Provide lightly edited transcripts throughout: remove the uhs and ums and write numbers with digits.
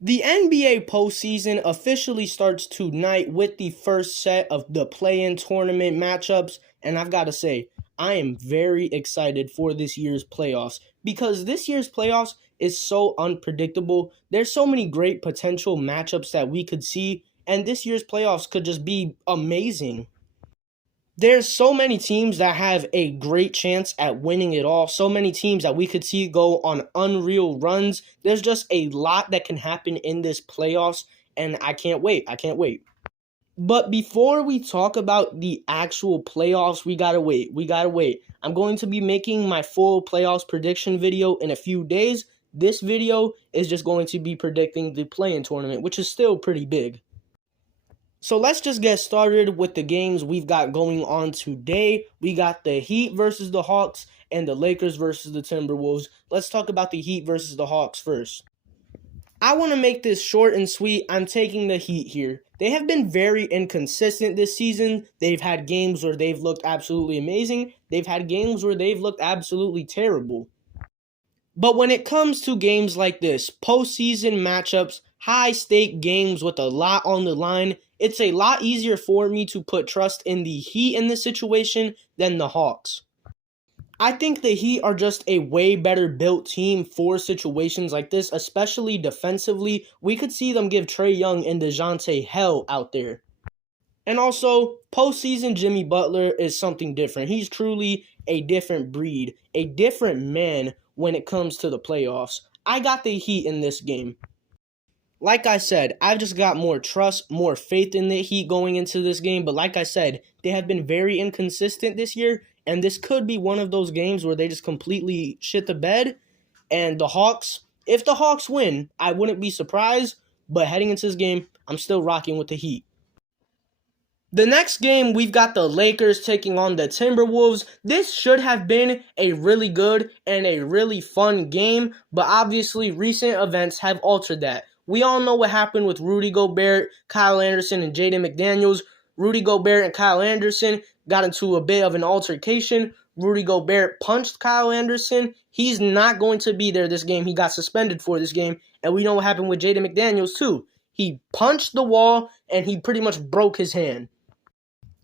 The NBA postseason officially starts tonight with the first set of the play-in tournament matchups, and I've got to say, I am very excited for this year's playoffs because this year's playoffs is so unpredictable. There's so many great potential matchups that we could see, and this year's playoffs could just be amazing. There's so many teams that have a great chance at winning it all. So many teams that we could see go on unreal runs. There's just a lot that can happen in this playoffs, and I can't wait. I can't wait. But before we talk about the actual playoffs, we gotta wait. We gotta wait. I'm going to be making my full playoffs prediction video in a few days. This video is just going to be predicting the play-in tournament, which is still pretty big. So let's just get started with the games we've got going on today. We got the Heat versus the Hawks and the Lakers versus the Timberwolves. Let's talk about the Heat versus the Hawks first. I want to make this short and sweet. I'm taking the Heat here. They have been very inconsistent this season. They've had games where they've looked absolutely amazing. They've had games where they've looked absolutely terrible. But when it comes to games like this, postseason matchups, high-stake games with a lot on the line, it's a lot easier for me to put trust in the Heat in this situation than the Hawks. I think the Heat are just a way better built team for situations like this, especially defensively. We could see them give Trae Young and DeJounte hell out there. And also, postseason Jimmy Butler is something different. He's truly a different breed, a different man when it comes to the playoffs. I got the Heat in this game. Like I said, I've just got more trust, more faith in the Heat going into this game. But like I said, they have been very inconsistent this year. And this could be one of those games where they just completely shit the bed. And the Hawks, if the Hawks win, I wouldn't be surprised. But heading into this game, I'm still rocking with the Heat. The next game, we've got the Lakers taking on the Timberwolves. This should have been a really good and a really fun game. But obviously, recent events have altered that. We all know what happened with Rudy Gobert, Kyle Anderson, and Jaden McDaniels. Rudy Gobert and Kyle Anderson got into a bit of an altercation. Rudy Gobert punched Kyle Anderson. He's not going to be there this game. He got suspended for this game. And we know what happened with Jaden McDaniels too. He punched the wall and he pretty much broke his hand.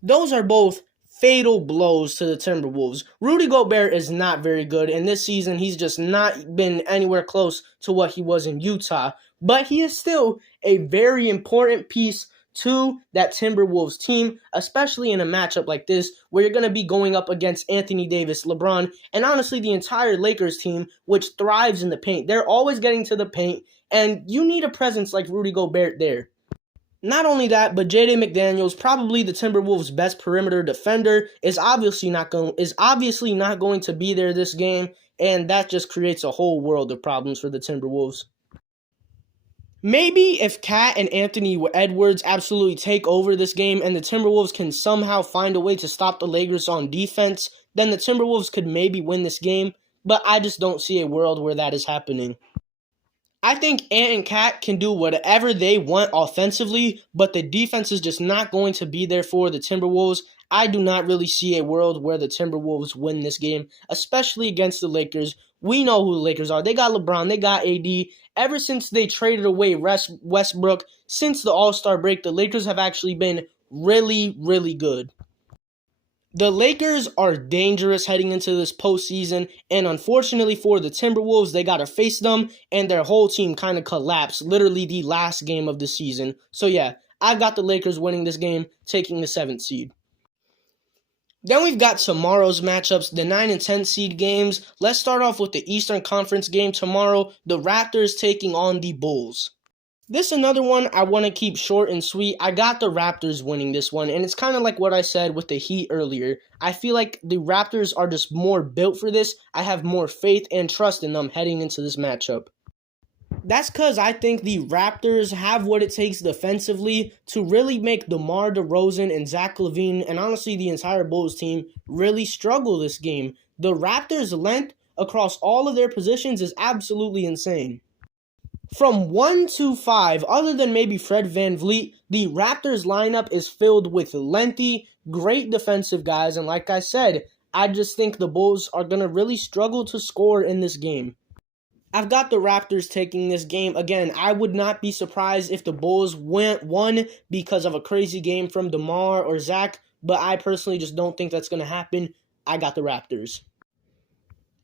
Those are both fatal blows to the Timberwolves. Rudy Gobert is not very good, and this season he's just not been anywhere close to what he was in Utah. But he is still a very important piece to that Timberwolves team, especially in a matchup like this where you're going to be going up against Anthony Davis, LeBron, and honestly the entire Lakers team, which thrives in the paint. They're always getting to the paint, and you need a presence like Rudy Gobert there. Not only that, but Jaden McDaniels, probably the Timberwolves' best perimeter defender, is obviously not going to be there this game, and that just creates a whole world of problems for the Timberwolves. Maybe if Cat and Anthony Edwards absolutely take over this game and the Timberwolves can somehow find a way to stop the Lakers on defense, then the Timberwolves could maybe win this game, but I just don't see a world where that is happening. I think Ant and Cat can do whatever they want offensively, but the defense is just not going to be there for the Timberwolves. I do not really see a world where the Timberwolves win this game, especially against the Lakers. We know who the Lakers are. They got LeBron. They got AD. Ever since they traded away Westbrook, since the All-Star break, the Lakers have actually been really, really good. The Lakers are dangerous heading into this postseason, and unfortunately for the Timberwolves, they got to face them, and their whole team kind of collapsed, literally the last game of the season. So yeah, I've got the Lakers winning this game, taking the 7th seed. Then we've got tomorrow's matchups, the 9 and 10 seed games. Let's start off with the Eastern Conference game tomorrow, the Raptors taking on the Bulls. This is another one I want to keep short and sweet. I got the Raptors winning this one, and it's kind of like what I said with the Heat earlier. I feel like the Raptors are just more built for this. I have more faith and trust in them heading into this matchup. That's because I think the Raptors have what it takes defensively to really make DeMar DeRozan and Zach LaVine, and honestly the entire Bulls team, really struggle this game. The Raptors' length across all of their positions is absolutely insane. From 1 to 5, other than maybe Fred VanVleet, the Raptors lineup is filled with lengthy, great defensive guys, and like I said, I just think the Bulls are going to really struggle to score in this game. I've got the Raptors taking this game. Again, I would not be surprised if the Bulls won because of a crazy game from DeMar or Zach, but I personally just don't think that's going to happen. I got the Raptors.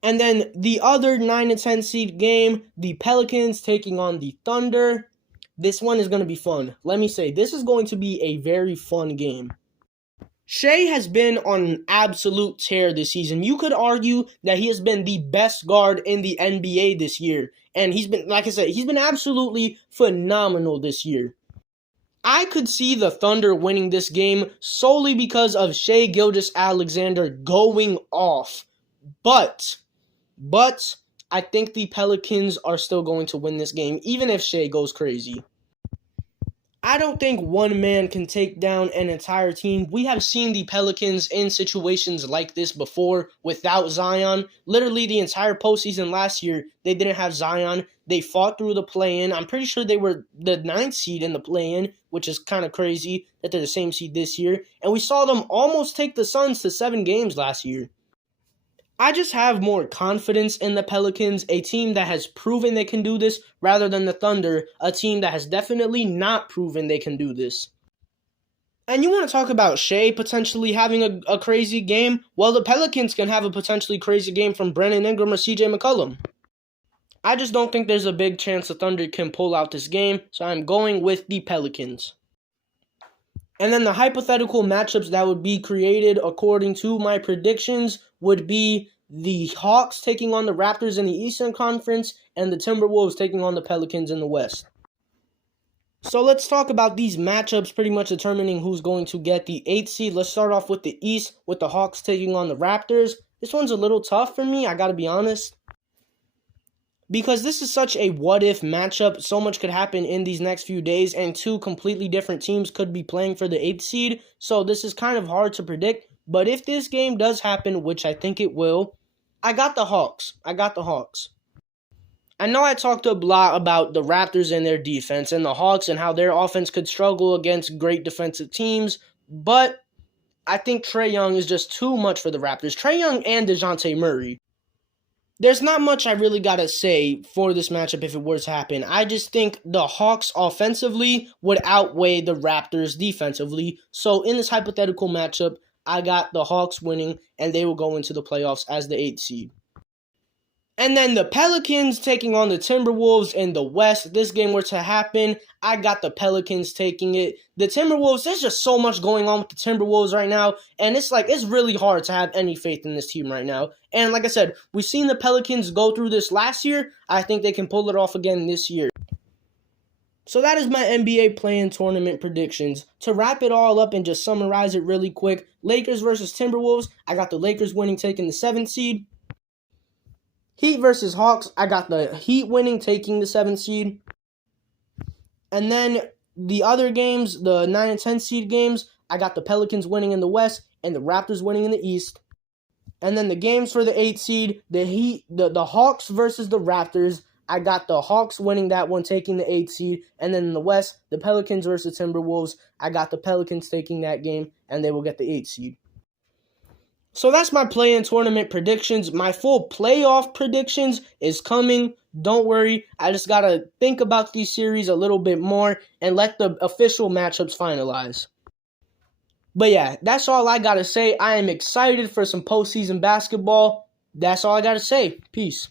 And then the other 9 and 10 seed game, the Pelicans taking on the Thunder. This one is going to be fun. Let me say, this is going to be a very fun game. Shai has been on an absolute tear this season. You could argue that he has been the best guard in the NBA this year. And he's been, like I said, he's been absolutely phenomenal this year. I could see the Thunder winning this game solely because of Shai Gilgeous-Alexander going off. But I think the Pelicans are still going to win this game, even if Shai goes crazy. I don't think one man can take down an entire team. We have seen the Pelicans in situations like this before without Zion. Literally the entire postseason last year, they didn't have Zion. They fought through the play-in. I'm pretty sure they were the 9th seed in the play-in, which is kind of crazy that they're the same seed this year. And we saw them almost take the Suns to 7 games last year. I just have more confidence in the Pelicans, a team that has proven they can do this, rather than the Thunder, a team that has definitely not proven they can do this. And you want to talk about Shai potentially having a crazy game? Well, the Pelicans can have a potentially crazy game from Brandon Ingram or CJ McCollum. I just don't think there's a big chance the Thunder can pull out this game, so I'm going with the Pelicans. And then the hypothetical matchups that would be created according to my predictions would be the Hawks taking on the Raptors in the Eastern Conference and the Timberwolves taking on the Pelicans in the West. So let's talk about these matchups, pretty much determining who's going to get the 8th seed. Let's start off with the East, with the Hawks taking on the Raptors. This one's a little tough for me, I gotta be honest. Because this is such a what-if matchup, so much could happen in these next few days, and 2 completely different teams could be playing for the 8th seed, so this is kind of hard to predict. But if this game does happen, which I think it will, I got the Hawks. I know I talked a lot about the Raptors and their defense, and the Hawks and how their offense could struggle against great defensive teams, but I think Trae Young is just too much for the Raptors. Trae Young and DeJounte Murray. There's not much I really got to say for this matchup if it were to happen. I just think the Hawks offensively would outweigh the Raptors defensively. So in this hypothetical matchup, I got the Hawks winning, and they will go into the playoffs as the 8th seed. And then the Pelicans taking on the Timberwolves in the West. If this game were to happen, I got the Pelicans taking it. The Timberwolves, there's just so much going on with the Timberwolves right now, and it's really hard to have any faith in this team right now. And like I said, we've seen the Pelicans go through this last year. I think they can pull it off again this year. So that is my NBA play-in tournament predictions. To wrap it all up and just summarize it really quick, Lakers versus Timberwolves, I got the Lakers winning, taking the 7th seed. Heat versus Hawks, I got the Heat winning, taking the 7th seed. And then the other games, the 9 and 10 seed games, I got the Pelicans winning in the West and the Raptors winning in the East. And then the games for the 8th seed, the Hawks versus the Raptors, I got the Hawks winning that one, taking the 8th seed. And then in the West, the Pelicans versus Timberwolves, I got the Pelicans taking that game, and they will get the 8th seed. So that's my play-in tournament predictions. My full playoff predictions is coming. Don't worry. I just got to think about these series a little bit more and let the official matchups finalize. But yeah, that's all I got to say. I am excited for some postseason basketball. That's all I got to say. Peace.